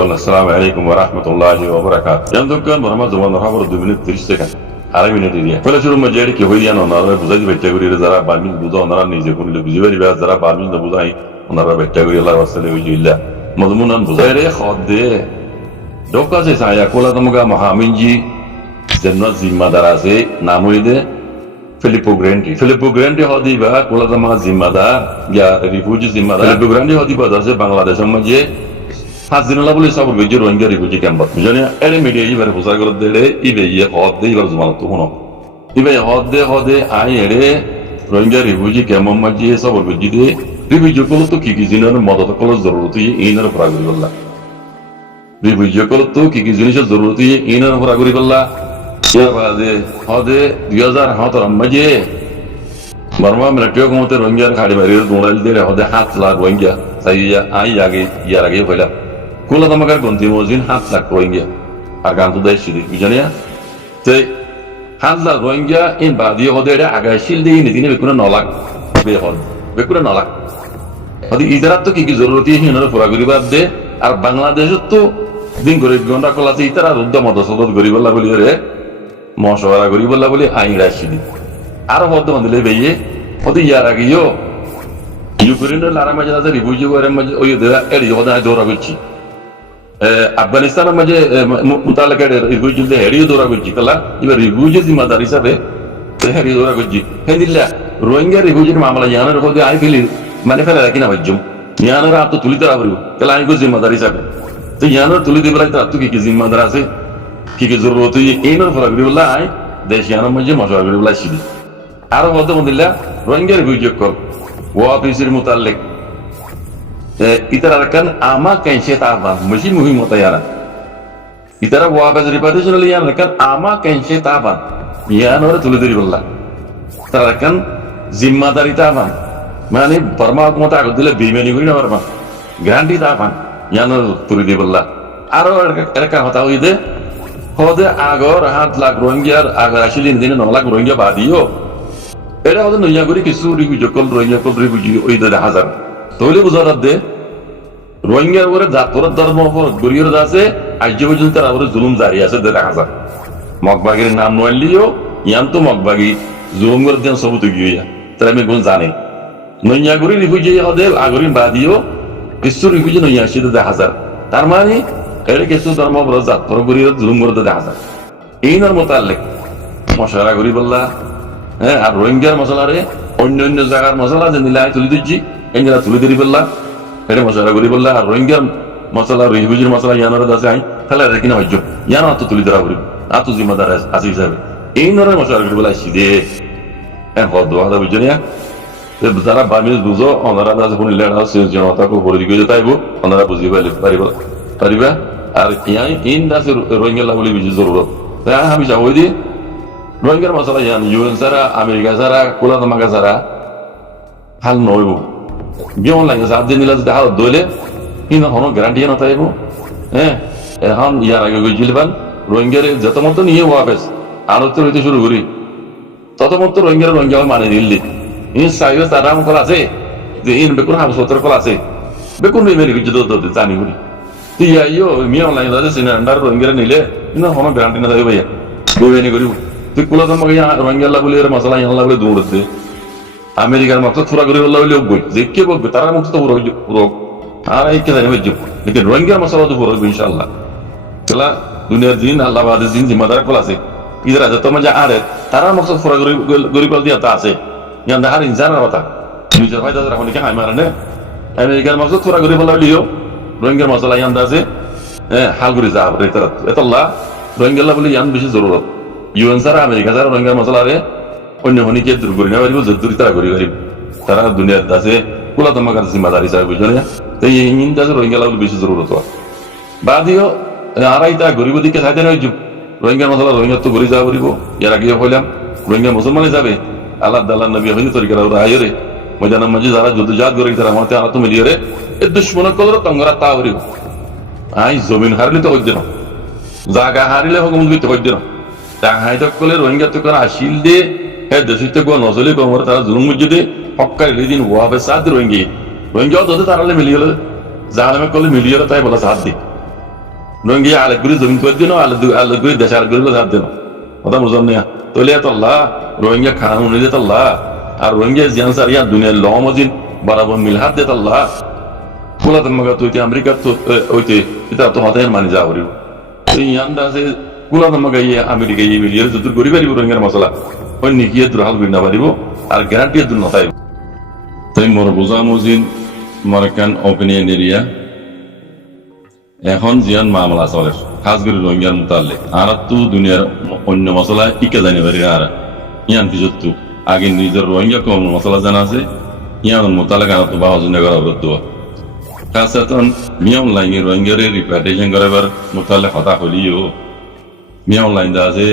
Assalamu alaikum wa rahmatullahi wa barakatuh. Yanzu kan Muhammad zaman Muhammad 2 minut 30 second. Ara minute diye. Böyle şurun majeri ki hoyan onlara buzaji beteguri zara bamin buza onlara nize kunile buziveri ve zara bamin da buzai onlara beteguriler vasale ujilla. Mazmunan buzayre khadde. Doka se saya kola tamuga mahaminji zenna zimmadarase namoide Filippo Grandi. Filippo Grandi hodiba kola tamaga zimmadar ya refugee zimmadar. Filippo Grandi hodiba dase Bangladesh maje Hazinala bole sabur beje Rohingya refugee camp. Jone ere media yi bare busar gorod dele ibe ye hodde ibar zuman to hono. Ibe hodde ai ere Rohingya refugee camp maje sabur beje de refugee ko to ki jinar madad ko zarurat yi inar fraguri balla. Refugee ko to ki jinar zarurat yi inar fraguri balla. Ya bade hodde 2017 maje Burma military ko te Rohingya khadi bare donal dele hodde 7 lakh Rohingya sai ai age yarage hoila. Kula tamagar gonti mozin 7 lakh Rohingya argan to deshi bijaniya te 7 lakh Rohingya in badi hodere aga shilde ni dine bekuna 9 lakh be hod bekuna 9 lakh hodi idarat to ki জরুরতি হিনর পুরা গরিবাদ দে আর বাংলাদেশ তো দিন গরিব গন্ডা কলাতে ইতারা রুদ্দ মদসদত গরিবল্লা বলি রে মশওয়ারা গরিবল্লা বলি আইন রাশিদি আর হদ মন্দলে বেয়ে হদি ইয়ার আগিও ইউক্রেনের লারা মাঝে আছে রিফিউজি করে মাঝে ওই দে এডি হদা জোরা গলছি Afghanistan maje mutalaka refugee de heriyo dora gojji kala iba refugee zimadari sabe heriyo dora gojji hendilla Rohingya refugee mamala yanar ko de ai fili mane fela rakina bajjum yanar aap to tulitara bari kala ai ko zimadari sabe to yanar tuli de bala ta tu ki zimadara se ki zarurat yi enar faragri wala ai desh yanar maje mashwagri wala shidi aro hodo mondilla Rohingya refugee ko wa pisir mutallik itarakan ama kenshi taban mushi muhim mutayara itara wabas repatriation li yan kan ama kenshi taban yan ora tulidiri balla tarakan zimmadari taban mane Burma hukumat agudile bimani guri na Burma grandi taban yan ora tulidiri balla aro erka hota hoide hode agor 7 lakh Rohingya agar ashilin dine 9 lakh Rohingya badiyo era hode noya guri kisuri gu jokol Rohingya kol refugee oida 1000 Tole buzarat de Rohingya gore জাতর ধর্ম উপর গরিয়র আছে আজ পর্যন্ত তার উপরে জুলুম জারি আছে দেখা যায় মগবাগির নাম নইলিও ইয়াম তো মগবাগি জুলুম করে দেন সবুত গিয়া তারা আমি কোন জানে নইয়া গরি রিফিউজি হদে আগরিন বাদিও কিছু রিফিউজি নইয়া আসে দেখা যায় তার মানে এর কিছু ধর্ম উপর জাতর গরিয়র জুলুম করে দেখা যায় এইনার মোতালেক মশারা গরি বললা হ্যাঁ আর রোহিঙ্গার মশলারে অন্য জায়গার মশলা যে নিলাই তুলি দিচ্ছি এনরা তুলি দিরি বললা এটা মশলা গরি বললা আর রোহিঙ্গা মশলা রিফিউজির মশলা ইয়ানার দাসে আই তাহলে আর কিনা হইজ ইয়ানা তো তুলি ধরা করি আত জিম্মাদার আছে হিসাবে এই নরে মশলা গরি বলা সিদে এন হদ হদা বুঝনিয়া যারা বামিজ বুঝো ওনারা দাসে কোন লেড়া আছে জনতা কো বড়ি গই তাইবো ওনারা বুঝিবা পারিবা আর ইয়াই ইন দাসে রোহিঙ্গা লাগলি বুঝি জরুরত তাই আমি যাবই দি রোহিঙ্গার মশলা ইয়ান ইউএন সারা আমেরিকা সারা কোলা মাগা সারা হাল নইবো বিয়ন লাগে সাত দিন নিলে দেখা দইলে কিন্তু কোনো গ্যারান্টি না তাইবো হ্যাঁ এখন ইয়ার আগে গইছিলাম রোহিঙ্গার যত মতো নিয়ে ওয়াবেস আর তো হইতে শুরু করি তত মতো রোহিঙ্গা মানে দিল্লি ইন সাইও তারাম কল আছে যে ইন বেকুন হাব সতর কল আছে বেকুন মেরি গিয়ে তো জানি করি তুই আইও মিয়ন লাগে দাদা সিনা আন্ডার রোহিঙ্গা নিলে কিন্তু কোনো গ্যারান্টি না তাই ভাইয়া গোবেনি করি তুই কুলা তো মগে রোহিঙ্গা বলে মশলা ইয়াল্লা বলে দৌড়তে আমেরিকার মতো থোড়া করে বললে হইলে বই যে কে বলবে তারা মতো তো পুরো আর এই কে জানি বুঝছো কিন্তু রোহিঙ্গার মশলা তো পুরো ইনশাআল্লাহ চলা দুনিয়ার দিন আল্লাহ বাদের দিন জিম্মাদার কল আছে ইদারা যত মজা আরে তারা মতো থোড়া গরিব দিয়া তা আছে ইয়ান দেখার ইনসানের কথা নিজের ফায়দা রাখুন কি হাই মারানে আমেরিকার মতো থোড়া গরিব বললে হইলেও রোহিঙ্গার মশলা ইয়ান আছে হাল করে যা রে তারা এতল্লাহ রোহিঙ্গা বলে ইয়ান বেশি জরুরত ইউএন সারা আমেরিকা সারা রোহিঙ্গার মশলা রে অন্য হনিকে দূর করি না পারিব যদ্দুরি তারা করি পারিব তারা দুনিয়ার দাসে কোলা তোমাকার জিম্মাদারি হিসাবে বুঝলো না তাই ইন দাসে রোহিঙ্গা লাগলে বেশি জরুরত বাদিও আড়াই তা গরিব দিকে চাইতে নয় যুগ রোহিঙ্গা মশলা রোহিঙ্গা তো গড়ি যাওয়া পারিব ইয়ার আগে হইলাম রোহিঙ্গা মুসলমানে যাবে আল্লাহ দাল্লাহ নবী হইলে তরিকার ওরা আইরে ময়দানের মাঝে যারা যুদ্ধজাত করি তারা মাতে আনা তো মিলিয়ে রে এ দুশ্মন কলর তঙ্গরা তা হরিব আই জমিন হারিলে তো হইত না জায়গা হারিলে হুকুম দিতে হইত না তা হাইত কলে রোহিঙ্গা তো করে আসিল দে হ্যাঁ দেশিতে গো নজলে গমর তারা জুলুম মসজিদে হক্কার লিদিন ওয়াবে সাদ রোহিঙ্গি রোহিঙ্গাও তো তারালে মিলিয়ে জাহালামে কলে মিলিয়ে তাই বলা সাদ দি রোহিঙ্গা আলেকগুড়ি জমিন করে দিন আলেকগুড়ি দেশ আলেকগুড়ি হাত দিন কথা বুঝলাম না তলে তল্লা রোহিঙ্গা খান উনি তল্লা আর রোহিঙ্গা জিয়ান সার ইয়া দুনিয়ার লমজিন বরাবর মিল হাত দে তল্লা ফুলা তোমাকে তুই আমেরিকা তো ওইতে এটা তো হাতে মানি যা করিব তুই ইয়ানটা আছে ফুলা তোমাকে ইয়ে আমেরিকা ইয়ে মিলিয়ে যত গরিব পারিব রোহিঙ্গার মশলা ওই নিকিয়ে দুরাল বিনা পারিব আর গ্যারান্টি দূর নথাইব তাই মোর বোঝা মজিন মার্কান ওপিনিয়ন এরিয়া এখন জিয়ান মামলা চলে খাস করে রোহিঙ্গার মোতালে আর তো দুনিয়ার অন্য মশলা ইকে জানি পারি আর ইয়ান পিছত আগে নিজের রোহিঙ্গা কম মশলা জানা আছে ইয়ান মোতালে গান তো বাহজন করা অবরোধ খাসাতন মিয়া অনলাইনে রোহিঙ্গারে রিপার্টেশন করাবার মোতালে হতা হলিও মিয়া অনলাইন দা আছে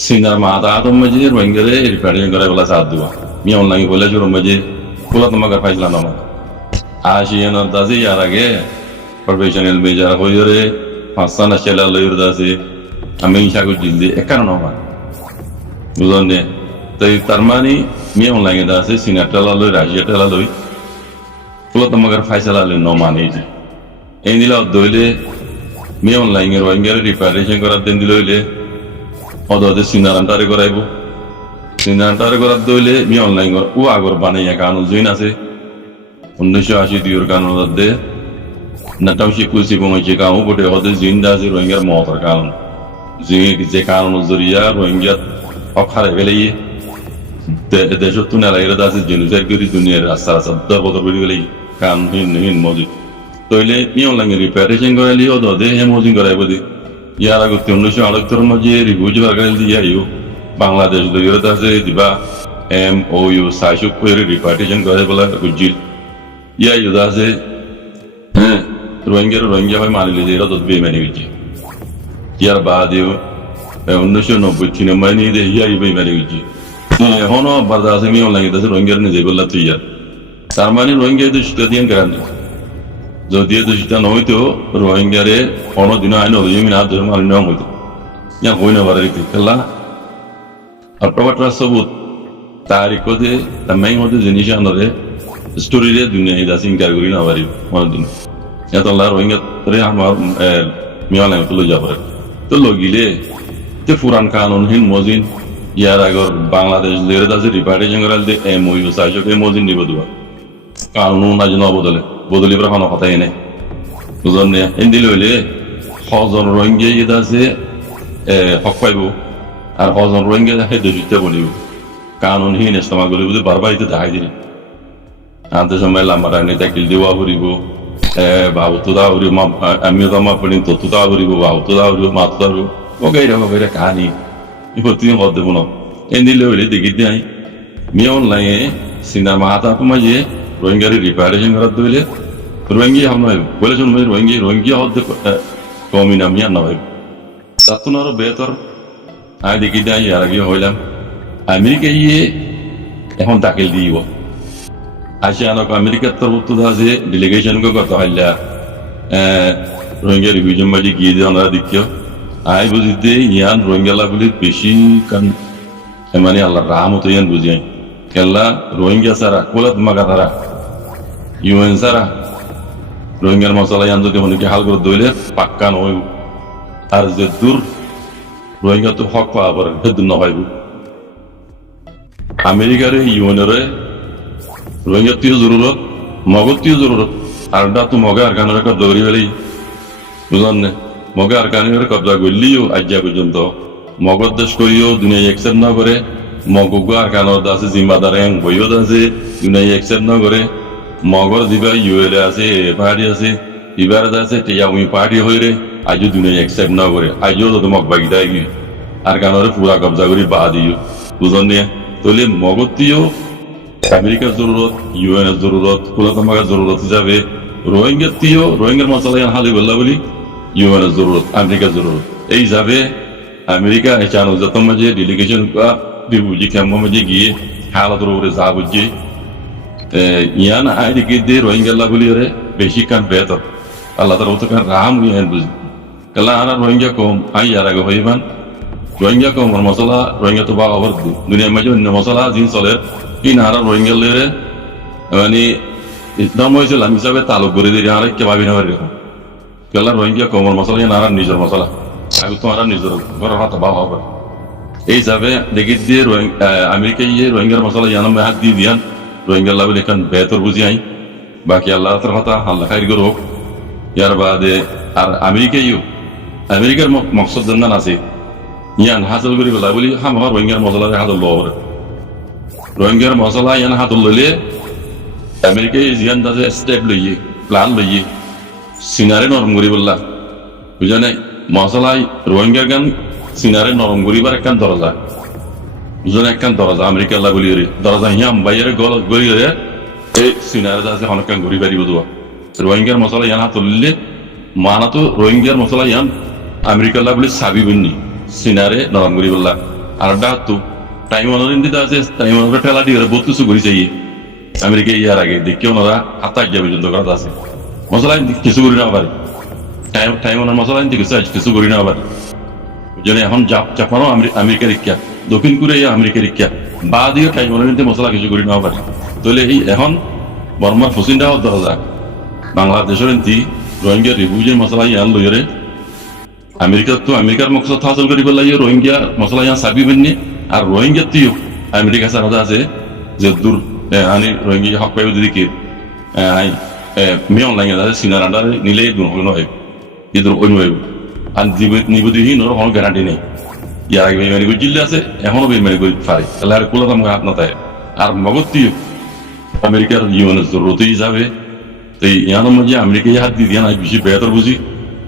সিনার মাথা আদম মাঝে রোহিঙ্গারে রিপার্টেশন করার বেলা সাথ দেওয়া মিয়া অনলাইন বলে জোর মাঝে খোলা তোমাকে পাইছিলাম আমার আসিয়ানোর দাসে ইয়ার আগে প্রফেশনাল মেজার হইরে পাঁচটা ছেলা লইর দাসে আমি ইসাগুর জিন্দি একান্ন আমার বুঝলেন নে তাই তার মানে মিয়া অনলাইনে দাসে সিনার টেলা লই রাশিয়া টেলা লই খোলা তোমাকে ফাইসালা লই ন মানে এই দিলে দইলে মিয়া অনলাইনের রোহিঙ্গারে রিপার্টেশন করার দিন দিলে হইলে অদে সিনার আন্টারে করাইব সিনার আন্টারে করার দইলে মিয়া অনলাইন ও আগর বানাইয়া কানুন জইন আছে 1982 কানুন দে নাটাউশি কুলসি বমাইছে কাউ বটে হদে জিন্দা আছে রোহিঙ্গার মহতার কানুন যে কানুন জরিয়া রোহিঙ্গা অখারে বেলাই দেশ তুনে লাগে আছে জেনুসাইড করি দুনিয়ার রাস্তা রাস্তা বদর করি বেলাই কানুন মজুদ তইলে মিয়া অনলাইন রিপার্টেশন করাইলি অদে হে মজিন করাইব দি ইয়ার আগে 1978 মাঝে রিভিউ বাগাল দিয়া ইউ বাংলাদেশ দরিয়ত আছে দিবা MOU সাইসুক করে রিপার্টিশন করে বলা গুজিল ইয়া ইউদা আছে হ্যাঁ রোহিঙ্গা ভাই মানিলে যে এরা তো বেমানি হয়েছে ইয়ার বাদ ইউ 1993 নিয়ে দে ইয়া বেমানি হয়েছে এখনো বারদা আছে মি অনলাইন আছে রোহিঙ্গার নিজে বললা তুই ইয়ার তার মানে রোহিঙ্গা তো সেটা দিয়ে গ্যারান্টি যদি সেটা নইতো রোহিঙ্গারে কোনোদিন আইন অভিযোগ না ধরে মানি নেওয়া হইতো ইয়া হই না পারে খেলা আর প্রবাটরা সবুত তারিখ হতে তামাই হতে জিনিস আনরে স্টোরিরে দুনিয়া ইদা সিংকার করি না পারি কোনোদিন এত আল্লাহ রোহিঙ্গা রে আমার মিয়া নাই তো লইয়া পারে তো লগিলে যে পুরান কানুনহীন মজিন ইয়ার আগর বাংলাদেশ লেরে দাসে রিপার্টিশন করাল দে MOU সাইজকে মজিন নিব দুয়া কানুন না যেন বদলি প্রাণ কথাই নেই বুঝলেন না এন দিলে হইলে হজন রোহিঙ্গা ইদা আছে হক পাইব আর হজন রোহিঙ্গা সেই দেশিতে বনিব কানুনহীন ইস্তেমাল করি বুঝে বারবার এতে দেখাই দিলে আনতে সময় লাম্বাটা নিয়ে তাকিল দেওয়া করিব বাবুতো দা করিব আমিও তো আমার পড়ি ততো দা করিব বাবুতো দা করিব মাতো দা করিব ওকে কাহানি প্রতিদিন কর দেবো না এন দিলে হইলে দেখি দিই মিয়া অনলাইনে সিনেমা হাতা মাঝে রোহিঙ্গারে রিপারেশন করার দিলে রোহিঙ্গি হাম নয় বলে শুনবো রোহিঙ্গি হতে কমই না মিয়া নয় তার তো আরো বেহতর আমি দেখি দিই আর আগে হইলাম আমেরিকা ইয়ে এখন দাখিল দিব আসিয়ানক আমেরিকার তরফ আছে ডেলিগেশনকে কত হাইলা রোহিঙ্গা রিভিউজন বাজি গিয়ে দিয়ে ওনারা দেখিও আই বুঝিতে ইয়ান রোহিঙ্গালা বলি বেশি কান মানে আল্লাহ রাহমত ইয়ান বুঝি খেলা রোহিঙ্গা সারা কোলাত মাগা তারা UN সারা রোহিঙ্গার মশলা ইয়ান যদি অনেকে হাল করে দইলে পাক্কা নয় আর যে দূর রোহিঙ্গা তো হক পাওয়া পারে দূর না হইব আমেরিকার ইউএনরে রোহিঙ্গা তুই জরুরত মগজ তুই জরুরত আর তো মগে আর কানের কবজা করি ফেলি বুঝলেন না মগে আর কানের কবজা করলিও আজ্ঞা পর্যন্ত মগজ দেশ করিও দুনিয়া একসেপ্ট না করে মগজ আর কানের আছে জিম্মাদার বইও আছে দুনিয়া একসেপ্ট না করে মগর দিবা ইউএলএ আছে পার্টি আছে ইবার আছে টিয়া উই পার্টি হইরে আজও দুনিয়া একসেপ্ট না করে আজও তো মগ বাগিদাই গিয়ে আর কানের পুরা কবজা করি বা দিও বুঝলেন না তাহলে মগজ তুইও আমেরিকার জরুরত UN এর জরুরত কুলাতমাগার জরুরত হিসাবে রোহিঙ্গা তিও রোহিঙ্গার মশলা হালি বললা বলি UN এর জরুরত আমেরিকার জরুরত এই হিসাবে আমেরিকা এচানো যত মাঝে ডেলিগেশন বা রিভিউজি ক্যাম্প মাঝে গিয়ে হালাতের উপরে যা বুঝছে ইয়ান আইডিকে দিয়ে রোহিঙ্গা বলি রে বেশি কান বেহতর আল্লাহ তার অত কান রাম ইয়ান বুঝি কালা আনা রোহিঙ্গা কম আই আর আগে হইবান রোহিঙ্গা কম মশলা রোহিঙ্গা তো বা আবার দুনিয়ার মাঝে অন্য মশলা জিন চলে in haram rohingya মানে ইসলাম হয়েছিল আমি হিসাবে তালুক করে দিই আর কে ভাবি না পারি কেলা রোহিঙ্গা কমর মশলা ইয়ান আর নিজের মশলা আগে তো আর নিজের ঘরের হাতে ভাব হবে এই যাবে দেখি দিয়ে আমেরিকা ইয়ে রোহিঙ্গার মশলা ইয়ান হাত দিয়ে দিয়ান রোহিঙ্গা লাভের এখান বেতর বুঝি আই বাকি আল্লাহ তার কথা আল্লাহ খাইর গর হোক ইয়ার বাদে আর আমেরিকার মকসদ জান্নান আছে ইয়ান হাসল করি বলা বলি আমার রোহিঙ্গার মশলা হাতল লওয়ার রোহিঙ্গার মশলা ইয়ান হাতল লইলে আমেরিকায় জিয়ান দাসে স্টেপ লইয়ে প্ল্যান লইয়ে সিনারে নরম করি বললা বুঝা নাই মশলাই রোহিঙ্গার গান সিনারে নরম করিবার একখান দরজা বুঝলেন একখান দরজা আমেরিকা আল্লাহ বলি দরজা হিয়াম বাইরে গড়ি এই সিনারে দাসে অনেকখান ঘুরি পারিব দোয়া রোহিঙ্গার মশলা ইয়ান হাত লইলে মানা তো রোহিঙ্গার মশলা ইয়ান আমেরিকা আল্লাহ বলি সাবি বন্নি সিনারে নরম করি বললা আর ডাক টাইম অনদিন দিতে আছে টাইম অনরা ঠেলা দিয়ে বহুত কিছু ঘুরি চাই আমেরিকা ইয়ার আগে দেখে ওনারা আত্মাক যাবে পর্যন্ত করা আছে মশলা কিছু করি না পারে টাইম ওনার মশলা কিছু করি না পারে যেন এখন জাপানও আমেরিকার ইচ্ছা দক্ষিণ কোরিয়া আমেরিকার ইচ্ছা বা দিয়ে টাইম ওনার মশলা কিছু করি না পারে তাহলে এই এখন বর্মার ফসিন দেওয়ার দরজা বাংলাদেশের রোহিঙ্গা রিফিউজির মশলা ইয়ান লইরে আমেরিকার মকসদ হাসল করি পেলাই রোহিঙ্গা মশলা ইয়ান সাবি বেননি আর রোহিঙ্গা তুইও আমেরিকা সারা আছে যে দূর আনি রোহিঙ্গা হক পাইব দিদি কি মে অনলাইন আছে সিনার আন্ডারে নিলে দূর হল নয় ইদুর অন্য হইব আর নিবদিহী নোর কোনো গ্যারান্টি নেই ইয়ার আগে বেমানি করে জিল্লে আছে এখনো বেমানি করে পারে তাহলে আর কোলা তোমাকে হাত না থাকে আর মগজ তুইও আমেরিকার জীবনের জরুরতই যাবে তো ইয়ানোর মধ্যে আমেরিকায় হাত দিয়ে দিয়া নাই বেশি বেহতর বুঝি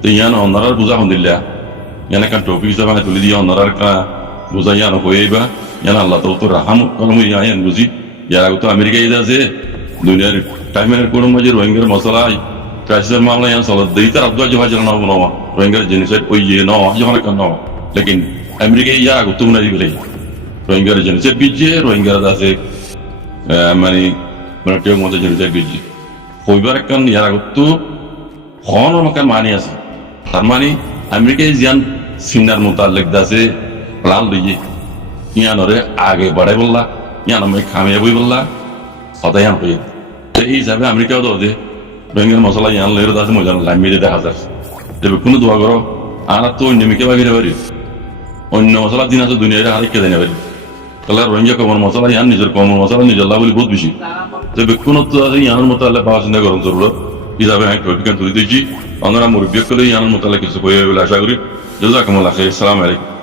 তো ইয়ান অন্ধারার বোঝা হন্দিল্লা ইয়ান একটা টপিক হিসাবে তুলে দিয়ে অন্ধারার বোঝা ইয়ান হয়েবা ইয়ান আল্লাহ তো রাহাম কলম ইয়ান বুঝি ইয়ার আগে তো আমেরিকায় আছে দুনিয়ার টাইমের কোনো মাঝে রোহিঙ্গার মশলা ক্রাইসিসের মামলা ইয়ান চলত দেই তার আব্দুল জহা জেলা নব নওয়া রোহিঙ্গার জেনোসাইড ওই ইয়ে নওয়া যখন একটা নওয়া লেকিন আমেরিকায় ইয়ার আগে তো উনারি বলে রোহিঙ্গার জেনোসাইড বিজে রোহিঙ্গার আছে মানে কেউ মধ্যে জেনোসাইড বিজে হইবার একখান ইয়ার আগে তো খন আমাকে মানি আছে তার মানে আমেরিকায় জিয়ান সিনার মোতালেক দাসে প্লান লইয়ে ইয়ানরে আগে বাড়াই বললা ইয়ান আমি খামিয়ে বই বললা সদায়ান হয়ে এই হিসাবে আমেরিকাও তো দে রোহিঙ্গার মশলা ইয়ান লইরে দাসে মজা লামিয়ে দেখা যায় তবে কোনো দোয়া করো আর তো অন্য মিকে বাগিরে পারি অন্য মশলা দিন আছে দুনিয়ার হারিকে দেয় না পারি তাহলে রোহিঙ্গা কমর মশলা ইয়ান নিজের কমর মশলা নিজের লাভ বলি বহুত বেশি তবে কোনো তো আছে ইয়ানের মতো আল্লাহ পাওয়া চিন্তা করুন জরুরত হিসাবে আমি টপিকান তুলে দিয়েছি আমরা মুরব্বী করলে ইয়ানের মতো কিছু কয়ে বলে আশা করি জাযাকুমুল্লাহ খাইর। আসসালামু আলাইকুম।